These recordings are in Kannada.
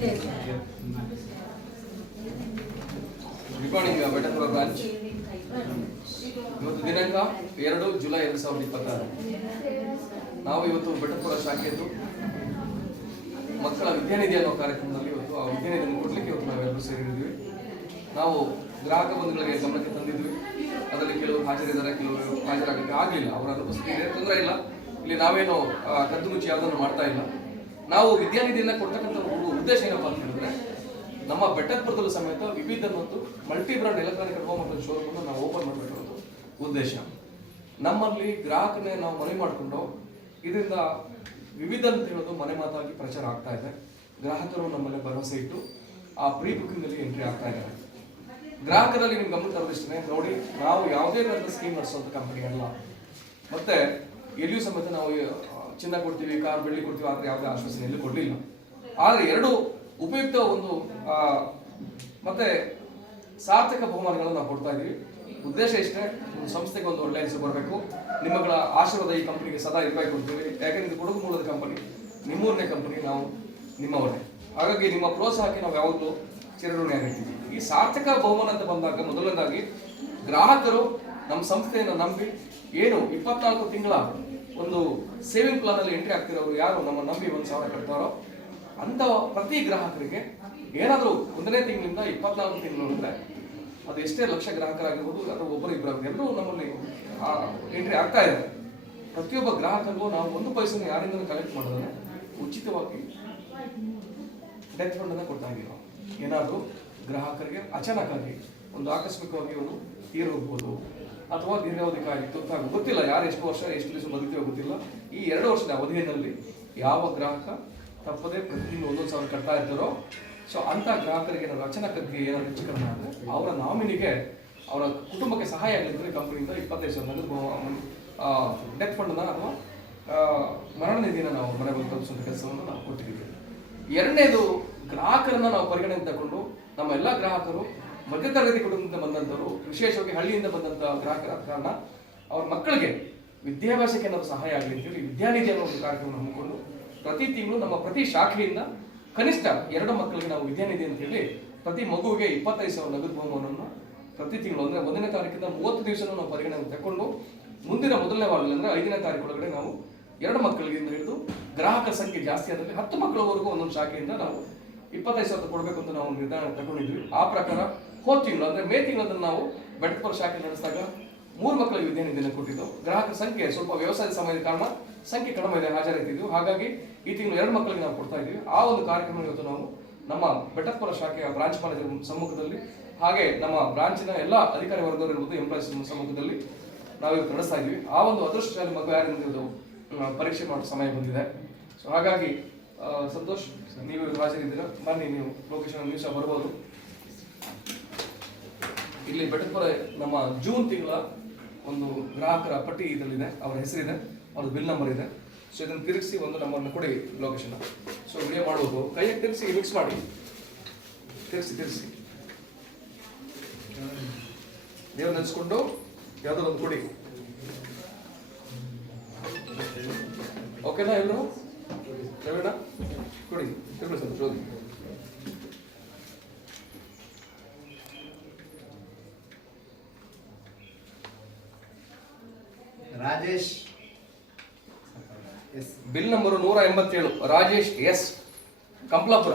Good morning ಬೆಟ್ಟಪುರ branch. ಇವತ್ತು ದಿನಾಂಕ 2 ಜುಲೈ 2026. ನಾವು ಇವತ್ತು ಬೆಟ್ಟಪುರ ಶಾಖೆಯದ್ದು ಮಕ್ಕಳ ವಿದ್ಯಾನಿಧಿ ಅನ್ನೋ ಕಾರ್ಯಕ್ರಮದಲ್ಲಿ ಇವತ್ತು ಆ ವಿದ್ಯಾನಿಧಿಯನ್ನು ಕೊಡಲಿಕ್ಕೆ ಇವತ್ತು ನಾವೆಲ್ಲರೂ ಸೇರಿದ್ದೀವಿ. ನಾವು ಗ್ರಾಹಕ ಬಂಧುಗಳಿಗೆ ಗಮನಕ್ಕೆ ತಂದಿದ್ವಿ. ಅದರಲ್ಲಿ ಕೆಲವರು ಹಾಜರಿದ್ದಾರೆ, ಕೆಲವರು ಹಾಜರಾಗಲಿಕ್ಕೆ ಆಗಲಿಲ್ಲ. ಅವರ ಅನುಪಸ್ಥಿತಿ ಇದೆ, ತೊಂದರೆ ಇಲ್ಲ. ಇಲ್ಲಿ ನಾವೇನು ಕದ್ದು ಮುಚ್ಚಿ ಯಾವುದನ್ನು ಮಾಡ್ತಾ ಇಲ್ಲ. ನಾವು ವಿದ್ಯಾನಿಧಿಯನ್ನು ಕೊಡ್ತಕ್ಕಂಥ ಉದ್ದೇಶ ಏನಪ್ಪ ಅಂತ ಹೇಳಿದ್ರೆ, ನಮ್ಮ ಬೆಟ್ಟಪುರದಲ್ಲೂ ಸಮೇತ ವಿವಿಧ ಮತ್ತು multi brand electronic automobile showroom ಅನ್ನು ನಾವು ಓಪನ್ ಮಾಡಬೇಕು ಅನ್ನೋದು ಉದ್ದೇಶ. ನಮ್ಮಲ್ಲಿ ಗ್ರಾಹಕನೇ ನಾವು ಮನೆ ಮಾಡಿಕೊಂಡು ಇದರಿಂದ ವಿವಿಧ ಅಂತ ಹೇಳೋದು ಮನೆ ಮಾತಾಗಿ ಪ್ರಚಾರ ಆಗ್ತಾ ಇದೆ. ಗ್ರಾಹಕರು ನಮ್ಮಲ್ಲಿ ಭರವಸೆ ಇಟ್ಟು ಆ ಪ್ರೀ ಬುಕಿಂಗ್ ಅಲ್ಲಿ ಎಂಟ್ರಿ ಆಗ್ತಾ ಇದ್ದಾರೆ. ಗ್ರಾಹಕರಲ್ಲಿ ನಿಮ್ಗೆ ಗಮನ ತರೋದಿಷ್ಟೇ ನೋಡಿ, ನಾವು ಯಾವುದೇ ಥರದ ಸ್ಕೀಮ್ ನಡೆಸುವಂಥ ಕಂಪನಿ ಅಲ್ಲ. ಮತ್ತೆ ಎಲ್ಲಿಯೂ ಸಮೇತ ನಾವು ಚಿನ್ನ ಕೊಡ್ತೀವಿ, ಕಾರ್, ಬೆಳ್ಳಿ ಕೊಡ್ತೀವಿ ಆದರೆ ಯಾವುದೇ ಆಶ್ವಾಸನೆ ಎಲ್ಲೂ ಕೊಡಲಿಲ್ಲ. ಆದರೆ ಎರಡು ಉಪಯುಕ್ತ ಒಂದು ಮತ್ತೆ ಸಾರ್ಥಕ ಬಹುಮಾನಗಳನ್ನು ನಾವು ಕೊಡ್ತಾ ಇದ್ದೀವಿ. ಉದ್ದೇಶ ಇಷ್ಟೇ, ನಿಮ್ಮ ಸಂಸ್ಥೆಗೆ ಒಂದು ಒಳ್ಳೆಯ ಹೆಸರು ಬರಬೇಕು. ನಿಮ್ಮಗಳ ಆಶೀರ್ವಾದ ಈ ಕಂಪನಿಗೆ ಸದಾ ಇರಬೇಕು ಅಂತೀವಿ. ಯಾಕಂದ್ರೆ ಇದು ಕೊಡಗು ಮೂಲದ ಕಂಪನಿ, ನಿಮ್ಮೂರನೇ ಕಂಪನಿ, ನಾವು ನಿಮ್ಮವರೇ. ಹಾಗಾಗಿ ನಿಮ್ಮ ಪ್ರೋತ್ಸಾಹಕ್ಕೆ ನಾವು ಯಾವಾಗಲೂ ಚಿರಋಣಿಯಾಗಿರ್ತೀವಿ. ಈ ಸಾರ್ಥಕ ಬಹುಮಾನ ಅಂತ ಬಂದಾಗ ಮೊದಲನೇದಾಗಿ ಗ್ರಾಹಕರು ನಮ್ಮ ಸಂಸ್ಥೆಯನ್ನು ನಂಬಿ ಏನು 24 ತಿಂಗಳ ಒಂದು ಸೇವಿಂಗ್ ಪ್ಲಾನ್ ಅಲ್ಲಿ ಎಂಟ್ರಿ ಆಗ್ತಿರೋರು ಯಾರು ನಮ್ಮ ನಂಬಿ 1,000 ಕಟ್ತಾರೋ ಅಂತ ಪ್ರತಿ ಗ್ರಾಹಕರಿಗೆ ಏನಾದರೂ 1ನೇ ತಿಂಗಳಿಂದ 24 ತಿಂಗಳು ಅಂದ್ರೆ ಅದು ಎಷ್ಟೇ ಲಕ್ಷ ಗ್ರಾಹಕರಾಗಿರ್ಬೋದು, ಅಥವಾ ಒಬ್ಬರು ಇಬ್ಬರು ಎಲ್ಲರೂ ನಮ್ಮಲ್ಲಿ ಎಂಟ್ರಿ ಆಗ್ತಾ ಇದೆ. ಪ್ರತಿಯೊಬ್ಬ ಗ್ರಾಹಕರಿಗೂ ನಾವು 1 ಪೈಸೆಯನ್ನು ಯಾರಿಂದ ಕಲೆಕ್ಟ್ ಮಾಡಿದ್ರೆ ಉಚಿತವಾಗಿ ಡೆತ್ ಫಂಡ್ ಅನ್ನು ಕೊಡ್ತಾ ಇದ್ದೀವಿ. ಏನಾದರೂ ಗ್ರಾಹಕರಿಗೆ ಅಚಾನಕ್ಕಾಗಿ ಒಂದು ಆಕಸ್ಮಿಕವಾಗಿ ಒಂದು ತೀರು ಹೋಗ್ಬೋದು, ಅಥವಾ ದೀರ್ಘಾವಧಿ ಕಾಯಿಲೆ ತುತ್ತಾಗ ಗೊತ್ತಿಲ್ಲ, ಯಾರು ಎಷ್ಟು ವರ್ಷ ಎಷ್ಟು ದಿವಸ ಬದುಕಿರೋ ಗೊತ್ತಿಲ್ಲ. ಈ 2 ವರ್ಷದ ಅವಧಿಯಲ್ಲಿ ಯಾವ ಗ್ರಾಹಕ ತಪ್ಪದೆ ಪ್ರತಿದಿನ 1,000 ಕಟ್ತಾ ಇರ್ತಾರೋ, ಸೊ ಅಂತ ಗ್ರಾಹಕರಿಗೆ ಏನಾದ್ರು ಅಚಾನಕ್ಕಾಗಿ ಏನಾದ್ರು ಹೆಚ್ಚು ಕಡಿಮೆ ಆದರೆ ಅವರ ನಾಮಿನಿಗೆ ಅವರ ಕುಟುಂಬಕ್ಕೆ ಸಹಾಯ ಆಗಲಿದ್ರೆ ಕಂಪನಿಯಿಂದ 25,000 ನಗದು ಡೆತ್ ಫಂಡ್ ಅನ್ನ ಅಥವಾ ಮರಣ ನಿಧಿಯನ್ನು ನಾವು ಮನೆ ಬಂದು ತಲುಪಿಸುವಂಥ ಕೆಲಸವನ್ನು ನಾವು ಕೊಟ್ಟಿದ್ದೀವಿ. ಎರಡನೇದು, ಗ್ರಾಹಕರನ್ನ ನಾವು ಪರಿಗಣನೆ ತಗೊಂಡು ನಮ್ಮ ಎಲ್ಲ ಗ್ರಾಹಕರು ಮಧ್ಯತರಗತಿ ಕುಟುಂಬದಿಂದ ಬಂದಂಥವರು, ವಿಶೇಷವಾಗಿ ಹಳ್ಳಿಯಿಂದ ಬಂದಂಥ ಗ್ರಾಹಕರ ಕಾರಣ ಅವ್ರ ಮಕ್ಕಳಿಗೆ ವಿದ್ಯಾಭ್ಯಾಸಕ್ಕೆ ಏನಾದ್ರು ಸಹಾಯ ಆಗಲಿ ಅಂತೇಳಿ ವಿದ್ಯಾನಿಧಿ ಅನ್ನೋ ಒಂದು ಕಾರ್ಯಕ್ರಮ ಹಮ್ಮಿಕೊಂಡು ಪ್ರತಿ ತಿಂಗಳು ನಮ್ಮ ಪ್ರತಿ ಶಾಖೆಯಿಂದ ಕನಿಷ್ಠ 2 ಮಕ್ಕಳಿಗೆ ನಾವು ವಿದ್ಯಾನಿಧಿ ಅಂತ ಹೇಳಿ ಪ್ರತಿ ಮಗುವಿಗೆ 25,000 ನಗದು ಬಹುಮಾನವನ್ನು ಪ್ರತಿ ತಿಂಗಳು ಅಂದ್ರೆ 1ನೇ ತಾರೀಕಿಂದ 30 ದಿವಸ ನಾವು ಪರಿಗಣನೆ ತಗೊಂಡು ಮುಂದಿನ ಮೊದಲನೇ ವಾರದಲ್ಲಿ ಅಂದ್ರೆ 5ನೇ ತಾರೀಕು ಒಳಗಡೆ ನಾವು 2 ಮಕ್ಕಳಿಗಿಂದ ಹಿಡಿದು ಗ್ರಾಹಕರ ಸಂಖ್ಯೆ ಜಾಸ್ತಿ ಆದರೆ 10 ಮಕ್ಕಳವರೆಗೂ ಒಂದೊಂದು ಶಾಖೆಯಿಂದ ನಾವು 25,000 ಕೊಡಬೇಕು ಅಂತ ನಾವು ನಿರ್ಧಾರ ತಗೊಂಡಿದ್ವಿ. ಆ ಪ್ರಕಾರ ಹೋದ ತಿಂಗಳು ಅಂದ್ರೆ ಮೇ ತಿಂಗಳಲ್ಲಿ ನಾವು ಬೆಟ್ಟಪುರ ಶಾಖೆ ನಡೆಸಿದಾಗ 3 ಮಕ್ಕಳಿಗೆ ವಿದ್ಯಾನಿಧಿಯನ್ನು ಕೊಟ್ಟಿದ್ದು. ಗ್ರಾಹಕರ ಸಂಖ್ಯೆ ಸ್ವಲ್ಪ ವ್ಯವಸಾಯದ ಸಮಯದ ಕಾರಣ ಸಂಖ್ಯೆ ಕಡಿಮೆ ಇದೆ, ಹಾಜರಾಗ್ತಿದ್ವಿ. ಹಾಗಾಗಿ ಈ ತಿಂಗಳು 2 ಮಕ್ಕಳಿಗೆ ನಾವು ಕೊಡ್ತಾ ಇದ್ದೀವಿ. ಆ ಒಂದು ಕಾರ್ಯಕ್ರಮ ಇವತ್ತು ನಾವು ನಮ್ಮ ಬೆಟ್ಟಪುರ ಶಾಖೆಯ ಬ್ರಾಂಚ್ ಮ್ಯಾನೇಜರ್ ಸಮ್ಮುಖದಲ್ಲಿ, ಹಾಗೆ ನಮ್ಮ ಬ್ರಾಂಚಿನ ಎಲ್ಲ ಅಧಿಕಾರಿ ವರ್ಗದವರು ಇರ್ಬೋದು, ಎಂಪ್ಲಾಯೀಸ್ ಸಮ್ಮುಖದಲ್ಲಿ ನಾವು ಇವತ್ತು ನಡೆಸ್ತಾ ಇದ್ದೀವಿ. ಆ ಒಂದು ಅದೃಷ್ಟಶಾಲಿ ಮಗು ಯಾರಿಂದ ಪರೀಕ್ಷೆ ಮಾಡೋ ಸಮಯ ಬಂದಿದೆ. ಸೊ ಹಾಗಾಗಿ ಸಂತೋಷ್, ನೀವು ಹಾಜರಿದ್ದೀರಾ, ಬನ್ನಿ, ನೀವು ಲೊಕೇಶನ್ ನೀವು ಸಹ ಬರ್ಬೋದು. ಇಲ್ಲಿ ಬೆಟ್ಟಪುರ ನಮ್ಮ ಜೂನ್ ತಿಂಗಳ ಒಂದು ಗ್ರಾಹಕರ ಪಟ್ಟಿ ಇದರಲ್ಲಿದೆ, ಅವರ ಹೆಸರಿದೆ, ಅವ್ರದ್ದು ಬಿಲ್ ನಂಬರ್ ಇದೆ. ಸೊ ಇದನ್ನು ತಿರುಗಿಸಿ ಒಂದು ನಂಬರ್ನ ಕೊಡಿ ಲೊಕೇಶನ್. ಸೊ ವಿಡಿಯೋ ಮಾಡುವುದು ಕೈಯಾಗಿ ತಿರುಗಿಸಿ ಮಿಕ್ಸ್ ಮಾಡಿ, ತಿರುಗಿಸಿ ದೇವ್ರು ನೆನೆಸ್ಕೊಂಡು ಯಾವುದೋ ಒಂದು ಕೊಡಿ. ಓಕೆನಾ ಎಲ್ಲರೂ? ರವೀಣ ಕೊಡಿ, ತಿರುಗಿ ಸರ್ ಜೋದಿ. Rajesh bill number 187, Rajesh S, Kamplapura.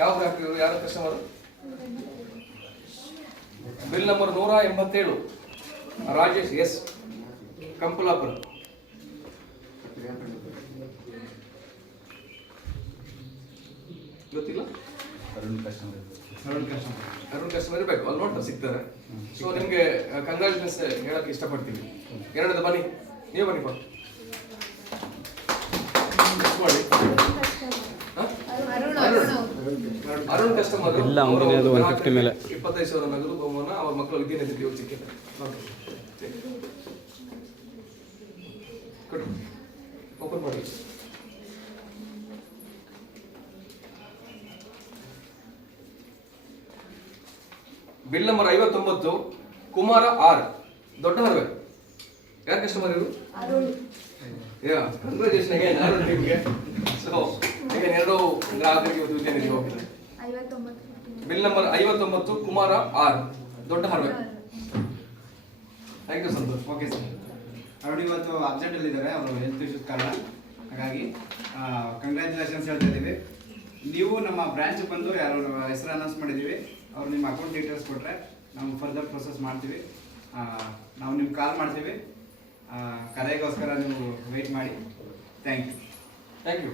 ಯಾವ ಗ್ರಾಹಕರು, ಯಾರ customer? Bill number 187, Rajesh S, Kamplapura. ಗೊತ್ತಿಲ್ಲ? ಅರುಣ್ ಕಸ್ಟಮರ್ ಇರಬೇಕು, ಅಲ್ಲಿ ನೋಡ್ತಾ ಸಿಗ್ತಾರೆ. ಸೊ ನಿಮಗೆ ಕಂಗ್ರಾಚುಲೇಷನ್ಸ್ ಹೇಳಕ್ಕೆ ಇಷ್ಟಪಡ್ತೀವಿ. ಎರಡನೇದು ಬನ್ನಿ, ನೀವು ಬನ್ನಿಪ್ಪ ಮಾಡಿ. ಅರುಣ್ ಕಸ್ಟಮರ್ 25,000 ನಗದು ಬಹುಮಾನ ಅವ್ರ ಮಕ್ಕಳು ವಿದ್ಯಾನಿಧಿ ಸಿಕ್ಕಿದೆ. ಓಪನ್ ಮಾಡಿ. Bill number 59, Kumara R, Dodda Harave. ಯಾರು ಕಸ್ಟಮರ್ ಇವರು? ಕಂಗ್ರಾಚುಲೇಷನ್ ಅಗೇನ್ ಅರುಣ್ ಟೀಮ್ಗೆ. ಸೊ ಅಗೇನ್ 2 ಗ್ರಾಹಕರಿಗೆ ಇವತ್ತು ವಿದ್ಯಾನಿಧಿ ಹೋಗಿದೆ. 59 bill number 59 Kumara R, Dodda Harave. Thank you Santosh. Okay sir. ಅವರು ಇವತ್ತು ಅಬ್ಸೆಂಟಲ್ಲಿ ಇದ್ದಾರೆ, ಅವರು ಹೆಲ್ತ್ ಇಶ್ಯೂಸ್ ಕಾರಣ. ಹಾಗಾಗಿ ಕಂಗ್ರ್ಯಾಚುಲೇಷನ್ಸ್ ಹೇಳ್ತಾ ಇದ್ದೀವಿ. ನೀವು ನಮ್ಮ ಬ್ರಾಂಚ್ ಬಂದು ಯಾರು ಹೆಸರು ಅನೌನ್ಸ್ ಮಾಡಿದ್ದೀವಿ, ಅವ್ರು ನಿಮ್ಮ ಅಕೌಂಟ್ ಡೀಟೇಲ್ಸ್ ಕೊಟ್ಟರೆ ನಾವು ಫರ್ದರ್ ಪ್ರೊಸೆಸ್ ಮಾಡ್ತೀವಿ. ನಾವು ನಿಮ್ಗೆ ಕಾಲ್ ಮಾಡ್ತೀವಿ. ಕರೆಗೋಸ್ಕರ ನೀವು ವೆಯ್ಟ್ ಮಾಡಿ. Thank you. Thank you.